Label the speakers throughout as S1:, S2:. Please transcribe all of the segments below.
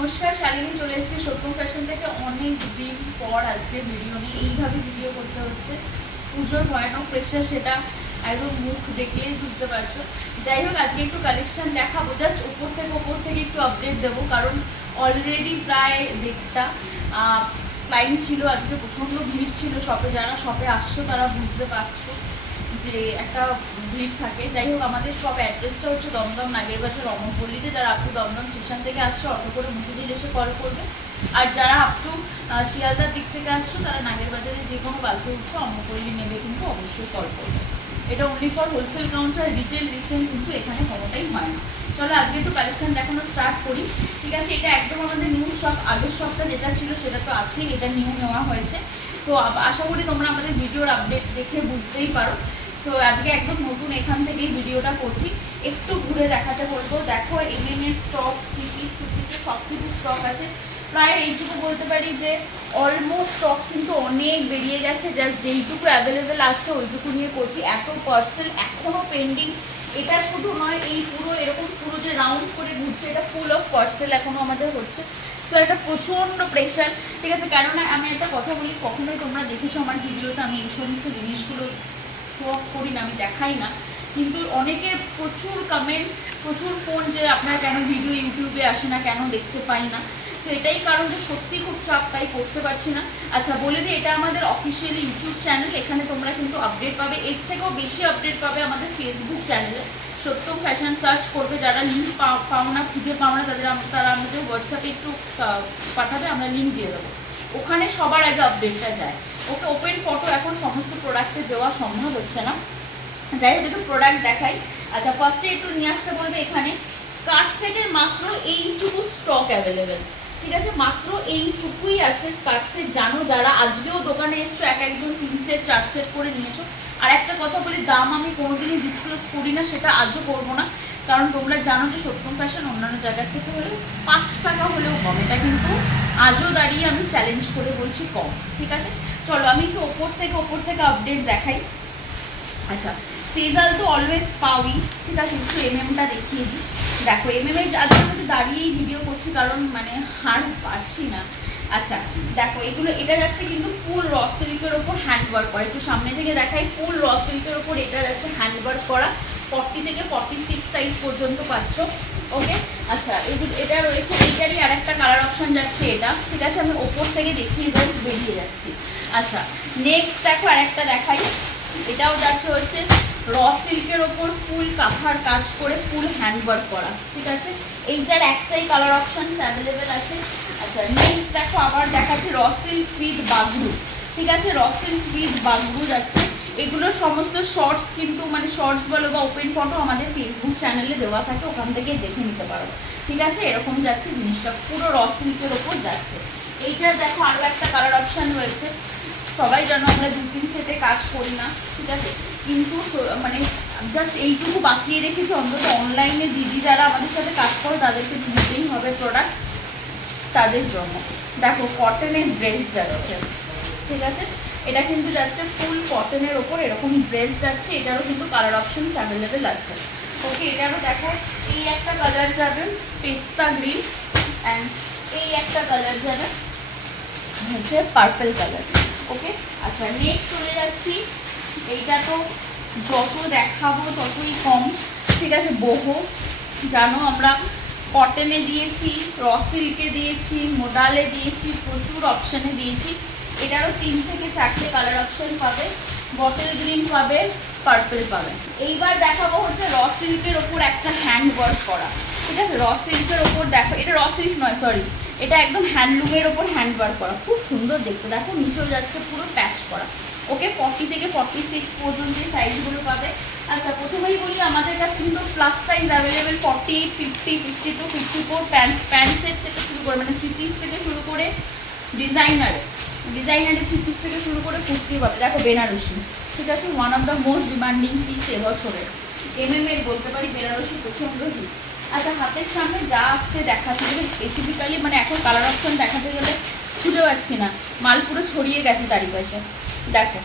S1: নমস্কার, শালিনী চলে এসেছি সত্যম ফ্যাশন থেকে। অনেক দিন পর আজকে ভিডিও নিয়ে। এইভাবে ভিডিও করতে হচ্ছে। পুজোর ভয়ানক প্রেশার সেটা একদম মুখ দেখলেই বুঝতে পারছ। যাই হোক, আজকে একটু কালেকশন দেখাবো। জাস্ট উপর থেকে উপর থেকে একটু আপডেট দেবো, কারণ অলরেডি প্রায় দেড়টা ক্লাইন্ট ছিল। আজকে প্রচণ্ড ভিড় ছিল শপে যারা শপে আসছো, তারা বুঝতে পারছ। যে একটা ভিড় থাকে। যাই হোক, আমাদের সব অ্যাড্রেসটা হচ্ছে দমদম, নাগেরবাজার অমরপল্লিতে যারা আপটু দমদম স্টেশন থেকে আসছো, অটো করে মুসিদির এসে কল করবে। আর যারা আপটু শিয়ালদার দিক থেকে আসছো, তারা নাগেরবাজারে যে কোনো বাসে উঠছে, অমরপল্লি নেবে কিন্তু অবশ্যই কল করবে। এটা only for wholesale counter retail resale কিন্তু এখানে কোনোটাই হয় না। চলো, আজকে একটু কালেকশন দেখানো স্টার্ট করি। ঠিক আছে, এটা একদম আমাদের নিউ শপ আগের শপটা যেটা ছিল, সেটা তো আছেই, এটা নিউ নেওয়া হয়েছে। তো আশা করি তোমরা আমাদের ভিডিওর আপডেট দেখে বুঝতেই পারো। তো আজকে একদম নতুন এখান থেকেই ভিডিওটা করছি। একটু ঘুরে দেখাতে বলব। দেখো এমএমএর স্টক থ্রি পিস সব কিছু স্টক আছে। প্রায় এইটুকু বলতে পারি যে অলমোস্ট স্টক কিন্তু অনেক বেরিয়ে গেছে। জাস্ট যেইটুকু অ্যাভেলেবেল আছে, ওইটুকু নিয়ে করছি। এত পার্সেল এখনও পেন্ডিং এটা শুধু নয়, এই পুরো এরকম পুরো যে রাউন্ড করে ঘুরছে, এটা ফুল অফ পার্সেল এখনও আমাদের হচ্ছে। তো এটা প্রচণ্ড প্রেশার ঠিক আছে, কেননা আমি একটা কথা বলি, কখনোই তোমরা দেখেছ আমার ভিডিওতে আমি এই সমস্ত জিনিসগুলো শো অফ করি না, আমি দেখাই না। কিন্তু অনেকে প্রচুর কমেন্ট প্রচুর ফোন যে আপনার কেন ভিডিও ইউটিউবে আসে না, কেন দেখতে পাই না? তো এটাই কারণ যে সত্যি খুব চাপ, তাই করতে পারছি না। আচ্ছা বলে দিই, এটা আমাদের অফিসিয়ালি ইউটিউব চ্যানেল এখানে তোমরা কিন্তু আপডেট পাবে। এর থেকেও বেশি আপডেট পাবে আমাদের ফেসবুক চ্যানেলে সত্যম ফ্যাশন সার্চ করবে, যারা লিঙ্ক পাও না খুঁজে পাও না তাদের তারা আমাদের হোয়াটসঅ্যাপে একটু পাঠাবে, আমরা লিঙ্ক দিয়ে দেবো। ওখানে সবার আগে আপডেটটা যায়। ওকে ওপেন ফটো এখন সমস্ত প্রোডাক্টে দেওয়া সম্ভব হচ্ছে না। যাই হোক, একটু প্রোডাক্ট দেখাই। আচ্ছা ফার্স্টে একটু নিয়ে আসতে বলবে এখানে। স্কার্ট সেটের মাত্র এইটুকু স্টক অ্যাভেলেবেল ঠিক আছে? মাত্র এইটুকুই আছে স্কার্ট সেট জানো যারা আজকেও দোকানে এসছো, এক একজন তিন সেট চার সেট করে নিয়েছো। আর একটা কথা বলি, দাম আমি কোনোদিনই ডিসক্লোজ করি না, সেটা আজও করব না। কারণ তোমরা জানো যে সত্যম ফ্যাশন অন্যান্য জায়গার থেকে হলেও পাঁচ টাকা হলেও কম। এটা কিন্তু আজও দাঁড়িয়ে আমি চ্যালেঞ্জ করে বলছি কম, ঠিক আছে? চলো, আমি একটু ওপর থেকে ওপর থেকে আপডেট দেখাই। আচ্ছা সেজাল তো অলওয়েজ পাওই, ঠিক আছে? একটু এমএমটা দেখিয়ে দিই। দেখো এমএম এর আজকে আমি দাঁড়িয়েই ভিডিও করছি, কারণ মানে হার পারছি না। আচ্ছা দেখো, এগুলো, এটা যাচ্ছে কিন্তু ফুল র সিল্কের ওপর হ্যান্ড ওয়ার্ক করা। একটু সামনে থেকে দেখাই ফুল র সিল্কের ওপর এটা যাচ্ছে হ্যান্ড ওয়ার্ক করা। ফর্টি থেকে ফর্টি সিক্স সাইজ পর্যন্ত পাচ্ছ ওকে আচ্ছা এগুলো এটা রয়েছে এইটারই আর একটা কালার অপশন যাচ্ছে এটা। ঠিক আছে, আমি ওপর থেকে দেখিয়ে দেয় বেরিয়ে যাচ্ছি। আচ্ছা নেক্সট দেখো আর একটা দেখাই। এটাও যাচ্ছে হচ্ছে র সিল্কের ওপর ফুল কাঁথার কাজ করে ফুল হ্যান্ডওয়ার্ক করা, ঠিক আছে? এইটার একটাই কালার অপশন অ্যাভেলেবেল আছে। আচ্ছা নেক্সট দেখো আবার দেখাচ্ছে র সিল্ক উইথ বাগরু। ঠিক আছে, র সিল্ক উইথ বাগরু যাচ্ছে। এগুলোর সমস্ত শর্টস কিন্তু মানে শর্টস বলো বা ওপেন ফটো আমাদের ফেসবুক চ্যানেলে দেওয়া থাকে, ওখান থেকে দেখে নিতে পারো। ঠিক আছে? এরকম যাচ্ছে জিনিসটা, পুরো র সিল্কের ওপর যাচ্ছে। এইটার দেখো আরও একটা কালার অপশান রয়েছে। সবাই জানো আমরা দু তিন সেটে কাজ করি না, ঠিক আছে? কিন্তু মানে জাস্ট এইটুকু বাঁচিয়ে রেখেছি, অন্তত অনলাইনে দিদি যারা আমাদের সাথে কাজ করে, তাদেরকে দিতেই হবে প্রোডাক্ট তাদের জন্য। দেখো কটনের ড্রেস যাচ্ছে, ঠিক আছে? এটা কিন্তু যাচ্ছে ফুল কটনের ওপর এরকম ড্রেস যাচ্ছে, এটারও কিন্তু কালার অপশন অ্যাভেলেবেল আছে। ওকে এটারও দেখো এই একটা কালার যাবে পেস্তা গ্রিন অ্যান্ড এই একটা কালার যাবে হচ্ছে পার্পেল কালার ওকে আচ্ছা নেক্সট চলে যাচ্ছি। এইটা তো যত দেখাবো ততই কম। ঠিক আছে, বহু। জানো, আমরা কটনে দিয়েছি র সিল্কে দিয়েছি মোডালে দিয়েছি, প্রচুর অপশানে দিয়েছি। এটারও তিন থেকে চারটে কালার অপশন পাবে বটল গ্রিন পাবে পার্পল পাবে। এইবার দেখাবো হচ্ছে র সিল্কের ওপর একটা হ্যান্ড ওয়ার্ক করা। ঠিক আছে? র সিল্কের ওপর দেখো, এটা র সিল্ক নয় সরি এটা একদম হ্যান্ডলুমের ওপর হ্যান্ড ওয়ার্ক করা। খুব সুন্দর দেখতে। দেখো, নিচেও যাচ্ছে পুরো প্যাচ করা। ওকে ফর্টি থেকে ফর্টি সিক্স পর্যন্ত সাইজগুলো পাবে। আচ্ছা প্রথমেই বলি, আমাদের কাছে কিন্তু plus size available forty fifty fifty two fifty four pant pant set থেকে শুরু করে মানে থ্রি পিস থেকে শুরু করে ডিজাইনারে ডিজাইনারে থ্রি পিস থেকে শুরু করে কুর্তি পাবে। দেখো বেনারসি। ঠিক আছে? One of the most demanding piece এবছরের এমএম এর বলতে পারি বেনারসি প্রচণ্ড হিট আচ্ছা হাতের সামনে যা আসছে দেখাতে গেলে স্পেসিফিক্যালি মানে এখন কালার অপশন দেখাতে গেলে খুঁজে পাচ্ছি না। মাল পুরো ছড়িয়ে গেছে চারিপাশে। দেখো।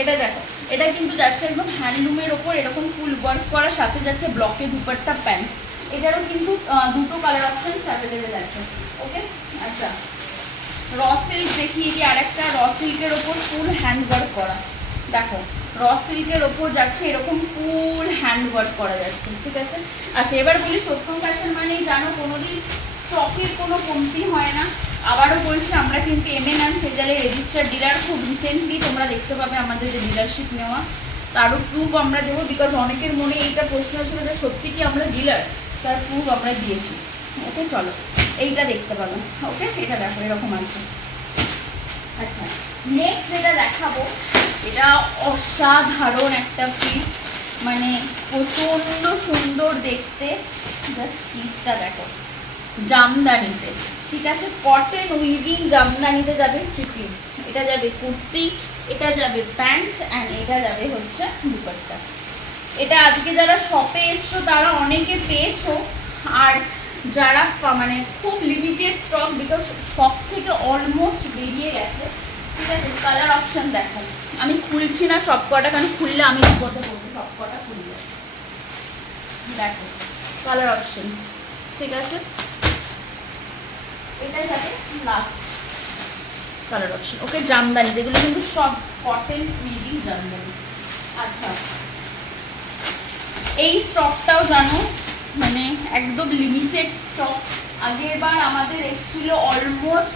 S1: এটা দেখো। এটা কিন্তু যাচ্ছে একদম হ্যান্ডলুমের ওপর। এরকম ফুল ওয়ার্ক করার সাথে যাচ্ছে ব্লকে দুপাট্টা প্যান্ট এটারও কিন্তু দুটো কালার অপশন অ্যাভেলেবেল আছে। ওকে আচ্ছা। র সিল্ক দেখিয়ে দিই আরেকটা র সিল্কের ওপর ফুল হ্যান্ড ওয়ার্ক করা। দেখো র সিল্কের ওপর যাচ্ছে এরকম ফুল হ্যান্ড ওয়ার্ক করা যাচ্ছে, ঠিক আছে? আচ্ছা এবার বলি সত্যম ফ্যাশন মানেই জানো, কোনোদিন স্টকের কোনো কমতি হয় না। আবারও বলছি, আমরা কিন্তু এম এন অ্যান্ড সেজালের রেজিস্টার ডিলার খুব রিসেন্টলি তোমরা দেখতে পাবে আমাদের যে ডিলারশিপ নেওয়া। তারও প্রুফ আমরা দেবো বিকজ অনেকের মনে এইটা প্রশ্ন ছিল যে সত্যি কি আমরা ডিলার তার প্রুফ আমরা দিয়েছি। ওকে, চলো। এইটা দেখতে পাবে ওকে এটা দেখো, এরকম আছে। আচ্ছা নেক্সট যেটা দেখাবো, এটা অসাধারণ একটা পিস মানে প্রচণ্ড সুন্দর দেখতে। জাস্ট পিসটা দেখো। জামদানিতে। ঠিক আছে? কটন উইভিং জামদানিতে যাবে থ্রি পিস এটা যাবে কুর্তি, এটা যাবে প্যান্ট অ্যান্ড এটা যাবে হচ্ছে দুপাট্টা। এটা আজকে যারা শপে এসছো, তারা অনেকে পেয়েছ। আর যারা মানে খুব লিমিটেড স্টক বিকজ শপ থেকে অলমোস্ট বেরিয়ে গেছে। ঠিক আছে কালার অপশান দেখো। আমি খুলছি না সব কটা, কারণ খুললে আমি বিপদে পড়ব সব কটা খুললে। দেখো কালার অপশান ঠিক আছে? এটাই থাকে last colour option okay Jamdani, যেগুলো কিন্তু সব কটন মিডিং জামদানি। আচ্ছা। এই স্টকটাও জানো মানে একদম লিমিটেড স্টক আগেরবার আমাদের এসেছিল অলমোস্ট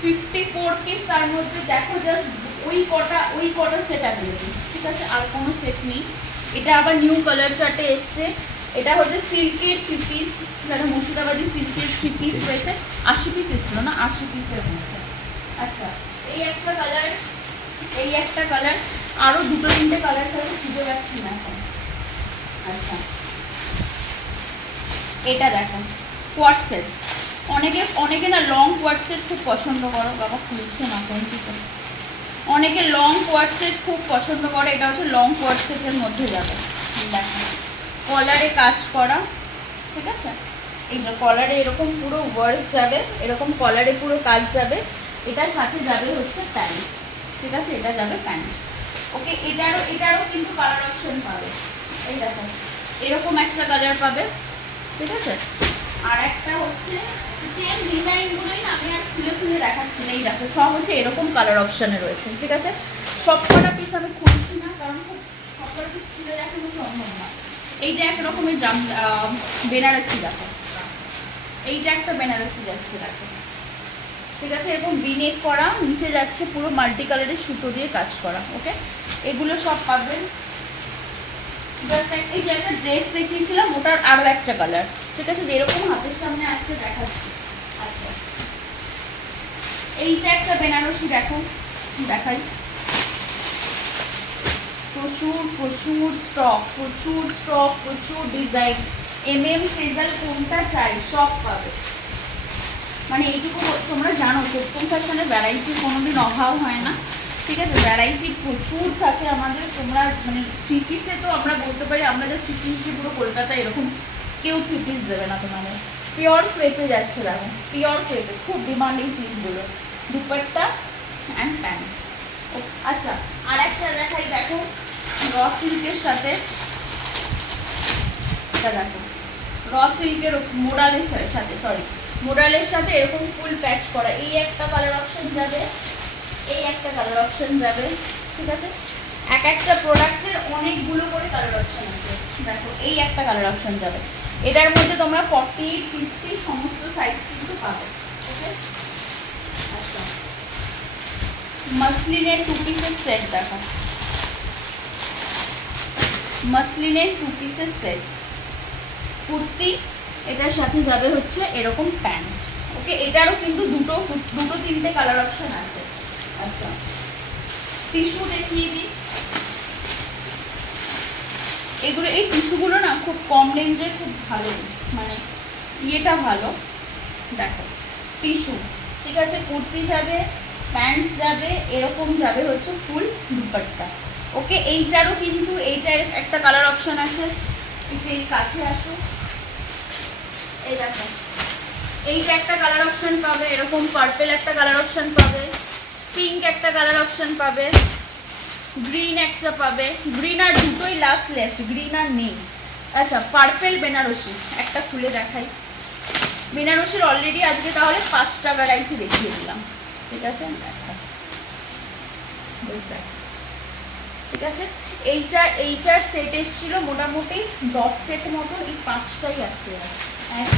S1: ফিফটি ফোর পিস তার মধ্যে দেখো জাস্ট ওই কটা ওই কটা সেট অ্যাভেলেবেল ঠিক আছে? আর কোনো সেট নেই। এটা আবার নিউ কালার চার্টে এসছে। এটা হচ্ছে সিল্কের থ্রি পিস যারা মুর্শিদাবাদি সিল্কের থ্রি পিস রয়েছে। আশি পিস এসেছিল না? আশি পিসের মধ্যে। আচ্ছা এই একটা কালার এই একটা কালার আরও দুটো তিনটে কালার থাকবে খুঁজে পাচ্ছি না এখন। আচ্ছা। এটা দেখো কোয়াট সেট অনেকে অনেকে না লং কোয়াট সেট খুব পছন্দ করো। বাবা, খুলছে না কোন থেকে অনেকে লং কোয়াট সেট খুব পছন্দ করে, এটা হচ্ছে লং কোয়াট সেটের মধ্যে যাবে। দেখো কলারে কাজ করা, ঠিক আছে? এই যে কলারে এরকম পুরো ওয়ার্ক যাবে, এরকম কলারে পুরো কাজ যাবে, এটার সাথে যাবে হচ্ছে প্যান্ট ঠিক আছে? এটা যাবে প্যান্ট ওকে এটারও এটারও কিন্তু কালার অপশন পাবে। এই দেখো এরকম একটা কালার পাবে। ঠিক আছে? আর একটা হচ্ছে সেম ডিজাইনগুলোই না আমি আর খুলে খুলে দেখাচ্ছি না। এই দেখো, সব হচ্ছে এরকম কালার অপশানে রয়েছে, ঠিক আছে? সব কটা পিস আমি খুলছি না, কারণ সব কটা পিস খুলে দেখানো সম্ভব না। এইটা এক রকমের জাম বেনারসি দেখো। এইটা একটা বেনারসি যাচ্ছে, দেখো। ঠিক আছে? এরকম বিনেক করা, নিচে যাচ্ছে পুরো মাল্টি কালারের সুতো দিয়ে কাজ করা ওকে এগুলো সব পাবেন। আচ্ছা। প্রচুর প্রচুর স্টক প্রচুর স্টক প্রচুর ডিজাইন এম এম কোনটা চাই? সব পাবে। মানে এইটুকু তোমরা জানো সত্যম ফ্যাশনের ভ্যারাইটি কোনোদিন অভাব হয় না। ঠিক আছে ভ্যারাইটি প্রচুর থাকে আমাদের। তোমরা মানে থ্রি পিসে তো আমরা বলতে পারি, আমরা যে থ্রি পিস পুরো কলকাতায় এরকম কেউ থ্রি পিস দেবে না তোমাদের। পিওর ক্রেপে যাচ্ছে দেখো পিওর ক্রেপে খুব ডিমান্ডিং পিসগুলো দুপাট্টা অ্যান্ড প্যান্টস আচ্ছা আর একটা দেখাই, দেখো র সিল্কের সাথে। এটা দেখো র সিল্কের মোডালের সাথে সরি মোডালের সাথে এরকম ফুল প্যাচ করা। এই একটা কালার অপশন যাবে। এই একটা কালার অপশন যাবে, ঠিক আছে? এক একটা প্রোডাক্টের অনেকগুলো করে কালার অপশন আছে। দেখো, এই একটা কালার অপশন যাবে। এটার মধ্যে তোমরা ফর্টি ফিফটি সমস্ত সাইজ কিন্তু পাবে ওকে আচ্ছা। মাসলিনের টু পিসের সেট দেখো। মাসলিনের টু পিসের সেট কুর্তি, এটার সাথে যাবে হচ্ছে এরকম প্যান্ট। ওকে এটারও কিন্তু দুটো দুটো তিনটে কালার অপশন আছে। আচ্ছা। টিস্যু দেখিয়ে দিই। এগুলো এই টিস্যুগুলো না খুব কম রেঞ্জের, খুব ভালো। মানে ইয়েটা ভালো। দেখো, টিস্যু। ঠিক আছে, কুর্তি যাবে, প্যান্টস যাবে, এরকম যাবে হচ্ছে ফুল দুপাট্টা। ওকে, এইটারও কিন্তু এইটার একটা কালার অপশন আছে। একটু এই কাছে আসো। এই দেখো। এইটা একটা কালার অপশন পাবে, এরকম পার্পেল একটা কালার অপশন পাবে। পিঙ্ক একটা কালার অপশন পাবে গ্রিন একটা পাবে গ্রিন আর দুটোই লাস্ট লেফট গ্রিন আর নেই। আচ্ছা পার্পেল বেনারসি, একটা খুলে দেখাই। বেনারসির অলরেডি আজকে তাহলে পাঁচটা ভ্যারাইটি দেখিয়ে দিলাম। ঠিক আছে। ঠিক আছে? এইটা, এইটার সেট এসেছিল মোটামুটি দশ সেট মতো এই পাঁচটাই আছে এক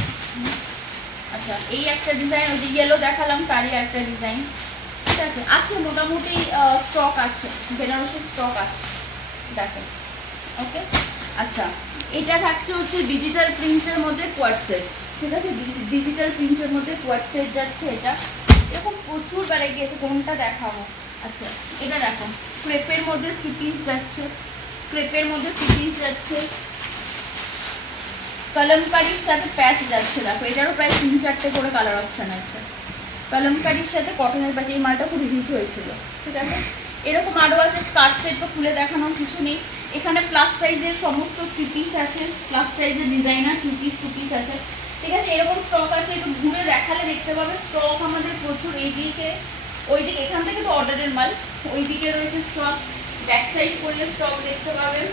S1: আচ্ছা এই একটা ডিজাইন ওই যে ইয়েলো দেখালাম, তারই একটা ডিজাইন ঠিক আছে আছে মোটামুটি স্টক আছে, বেনারসির স্টক আছে, দেখেন ওকে আচ্ছা এটা থাকছে হচ্ছে ডিজিটাল প্রিন্টের মধ্যে কোয়াড সেট ঠিক আছে? ডিজিটাল প্রিন্টের মধ্যে কোয়াড সেট যাচ্ছে এটা। এরকম প্রচুর ভ্যারাইটি আছে, কোনটা দেখাবো? আচ্ছা এটা দেখো ক্রেপের মধ্যে থ্রি যাচ্ছে ক্রেপের মধ্যে থ্রি যাচ্ছে। কলমকারির সাথে প্যাচ যাচ্ছে, দেখো, এটারও প্রায় তিন চারটে করে কালার অপশান আছে। কলমকারির সাথে কটনের প্যাচ এই মালটা খুব হিট হয়েছিল, ঠিক আছে? এরকম আরও আছে স্কার্ট সেট তো খুলে দেখানোর কিছু নেই। এখানে প্লাস সাইজের সমস্ত থ্রি পিস আছে প্লাস সাইজের designer three piece two piece আছে, ঠিক আছে? এরকম স্টক আছে, একটু ঘুরে দেখালে দেখতে পাবে। স্টক আমাদের প্রচুর এইদিকে, ওইদিকে, এখান থেকে তো অর্ডারের মাল, ওইদিকে রয়েছে স্টক ব্যাক সাইড করলে স্টক দেখতে পাবেন।